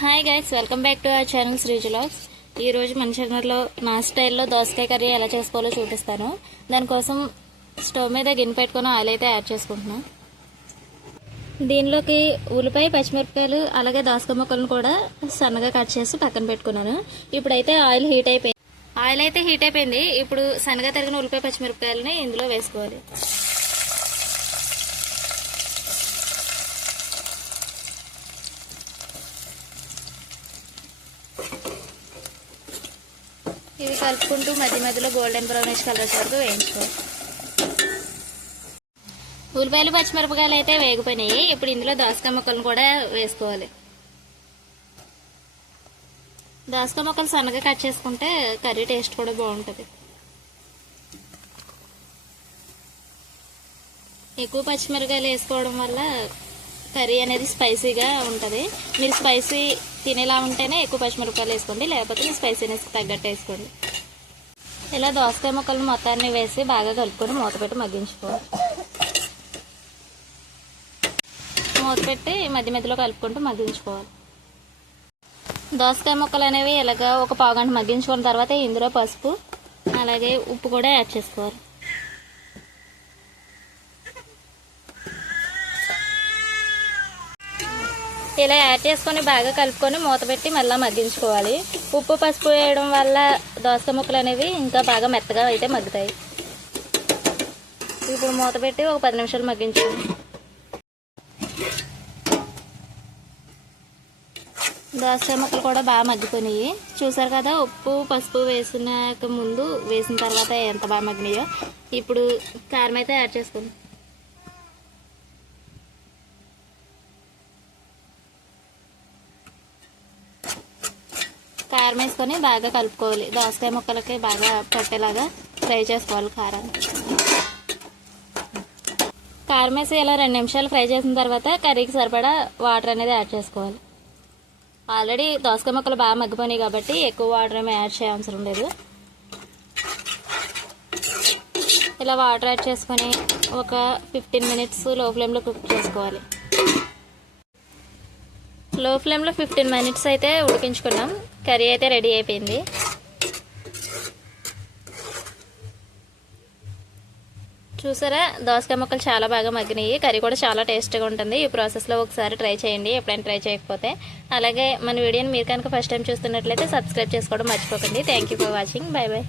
Hi guys, welcome back to our channel Sreeju vlogs. ఈ రోజు మన ఛానల్లో నా స్టైల్లో దోసకాయ కర్రీ ఎలా చేసుకోవాలో చూపిస్తాను. దానికోసం స్టవ్ మీద గిన్నె పెట్టుకుని ఆయిల్ అయితే యాడ్ చేసుకుంటున్నాను. దీనిలోకి ఉల్లిపాయ, పచ్చిమిరపకాయలు అలాగే దోసకాయ ముక్కలను కూడా సన్నగా కట్ చేసి పక్కన పెట్టుకున్నాను. ఇప్పుడైతే ఆయిల్ అయితే హీట్ అయిపోయింది. ఇప్పుడు సన్నగా తరిగిన ఉల్లిపాయ, పచ్చిమిరపకాయలని ఇందులో వేసుకోవాలి. ఇవి కలుపుకుంటూ మధ్య మధ్యలో గోల్డెన్ బ్రౌనిష్ కలర్స్ వరకు వేయించుకోవాలి. ఉల్లిపాయలు, పచ్చిమిరపకాయలు అయితే వేగిపోయినాయి. ఇప్పుడు ఇందులో దోసకాయ ముక్కలను కూడా వేసుకోవాలి. దోసకాయ ముక్కలు సన్నగా కట్ చేసుకుంటే కర్రీ టేస్ట్ కూడా బాగుంటుంది. ఎక్కువ పచ్చిమిరపకాయలు వేసుకోవడం వల్ల కర్రీ అనేది స్పైసీగా ఉంటుంది. మీరు స్పైసీ తినేలా ఉంటేనే ఎక్కువ పచ్చిమిరపకాయలు వేసుకోండి, లేకపోతే మీ స్పైసీనెస్ తగ్గట్టు వేసుకోండి. ఇలా దోసకాయ ముక్కలను మొత్తాన్ని వేసి బాగా కలుపుకొని మూత పెట్టి మగ్గించుకోవాలి. మూత పెట్టి మధ్య మధ్యలో కలుపుకుంటూ మగ్గించుకోవాలి. దోసకాయ ముక్కలు అనేవి ఇలాగా ఒక పావుగంట మగ్గించుకున్న తర్వాత ఇందులో పసుపు అలాగే ఉప్పు కూడా యాడ్ చేసుకోవాలి. ఇలా యాడ్ చేసుకొని బాగా కలుపుకొని మూత పెట్టి మళ్ళీ మగ్గించుకోవాలి. ఉప్పు, పసుపు వేయడం వల్ల దోసకాయ ముక్కలు అనేవి ఇంకా బాగా మెత్తగా అయితే మగ్గుతాయి. ఇప్పుడు మూత పెట్టి ఒక 10 నిమిషాలు మగ్గించుకోండి. దోసకాయ ముక్కలు కూడా బాగా మగ్గిపోయినాయి. చూసారు కదా, ఉప్పు, పసుపు వేసిన తర్వాత ఎంత బాగా మగ్గినాయో. ఇప్పుడు కారం అయితే యాడ్ చేసుకోండి. కారం వేసుకొని బాగా కలుపుకోవాలి. దోసకాయ ముక్కలకి బాగా పట్టేలాగా ఫ్రై చేసుకోవాలి. కారం వేసి ఇలా 2 నిమిషాలు ఫ్రై చేసిన తర్వాత కర్రీకి సరిపడా వాటర్ అనేది యాడ్ చేసుకోవాలి. ఆల్రెడీ దోసకాయ ముక్కలు బాగా మగ్గిపోయినాయి కాబట్టి ఎక్కువ వాటర్ ఏమీ యాడ్ చేయవసరం లేదు. ఇలా వాటర్ యాడ్ చేసుకొని ఒక 15 మినిట్స్ లో ఫ్లేమ్లో కుక్ చేసుకోవాలి. లో ఫ్లేమ్లో 15 మినిట్స్ అయితే ఉడికించుకున్నాం. కర్రీ అయితే రెడీ అయిపోయింది. చూసారా, దోసకాయ ముక్కలు చాలా బాగా మగ్గినాయి. కర్రీ కూడా చాలా టేస్ట్గా ఉంటుంది. ఈ ప్రాసెస్లో ఒకసారి ట్రై చేయండి, ఎప్పుడైనా ట్రై చేయకపోతే. అలాగే మన వీడియోని మీరు కనుక ఫస్ట్ టైం చూస్తున్నట్లయితే సబ్స్క్రైబ్ చేసుకోవడం మర్చిపోకండి. Thank you for watching. Bye bye.